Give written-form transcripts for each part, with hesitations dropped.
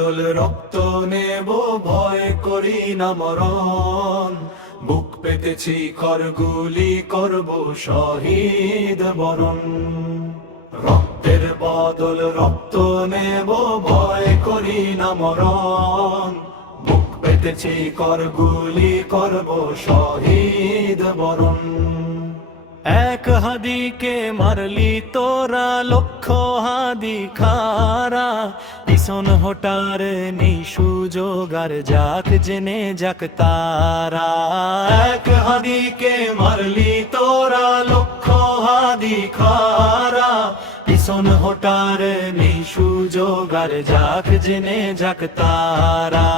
বদল রক্ত নেব ভয় করি না মরণ বুক পেতেছি করগুলি করব শহীদ বরণ রক্তের বদল রক্ত নেব ভয় করি না মরণ বুক পেতেছি করগুলি করব শহীদ বরণ এক হাদিকে মারলি তোরা লক্ষ হাদি খারা পিছন হটার নিসুযোগার যাক জেনে যাক তারা এক হাদিকে মারলি তোরা লক্ষ হাদি খারা পিছন হটার নিসুযোগার যাক জেনে যাক তারা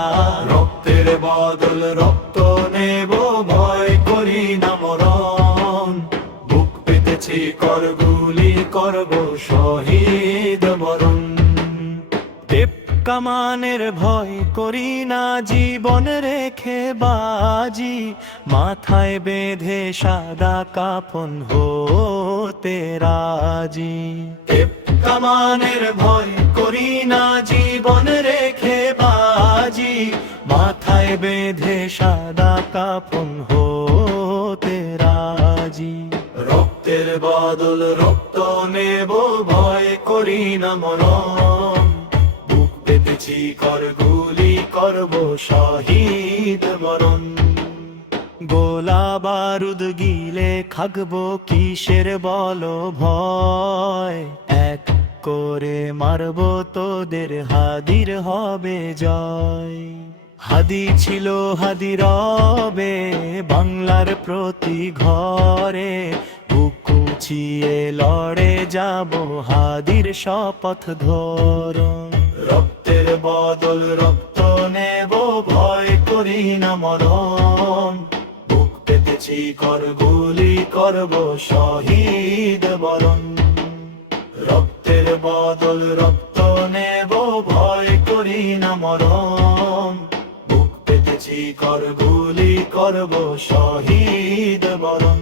রক্তের বদল রক্ত নেব ভয় করি না মরণ করগুলি করব শহীদ বরণ টেপ কামানের ভয় করি না জীবন রেখে বাজি মাথায় বেঁধে সাদা কাফন হতে রাজি টেপ কামানের ভয় করি না জীবন রেখে বাজি মাথায় বেঁধে সাদা কাফন হতে রাজি রক্তের বদল রক্ত নেব ভয় করি না মরণ বুক পেতেছি করগুলি করব শহীদ বরণ গোলা বারুদ গিলে খাগবো কিসের বলো ভয় এক করে মারবো তোদের হাদির হবে জয় হাদি ছিল হাদি রবে বাংলার প্রতি ঘরে বুকুচিয়ে লড়ে যাব হাদির শপথ ধর রক্তের বদল রক্ত নেব ভয় করি না মরণ বুক পেতেছি করগুলি করব শহীদ বরণ রক্তের বদল রক্ত নেব ভয় করি না মরণ করগুলি করব শহীদ বরণ।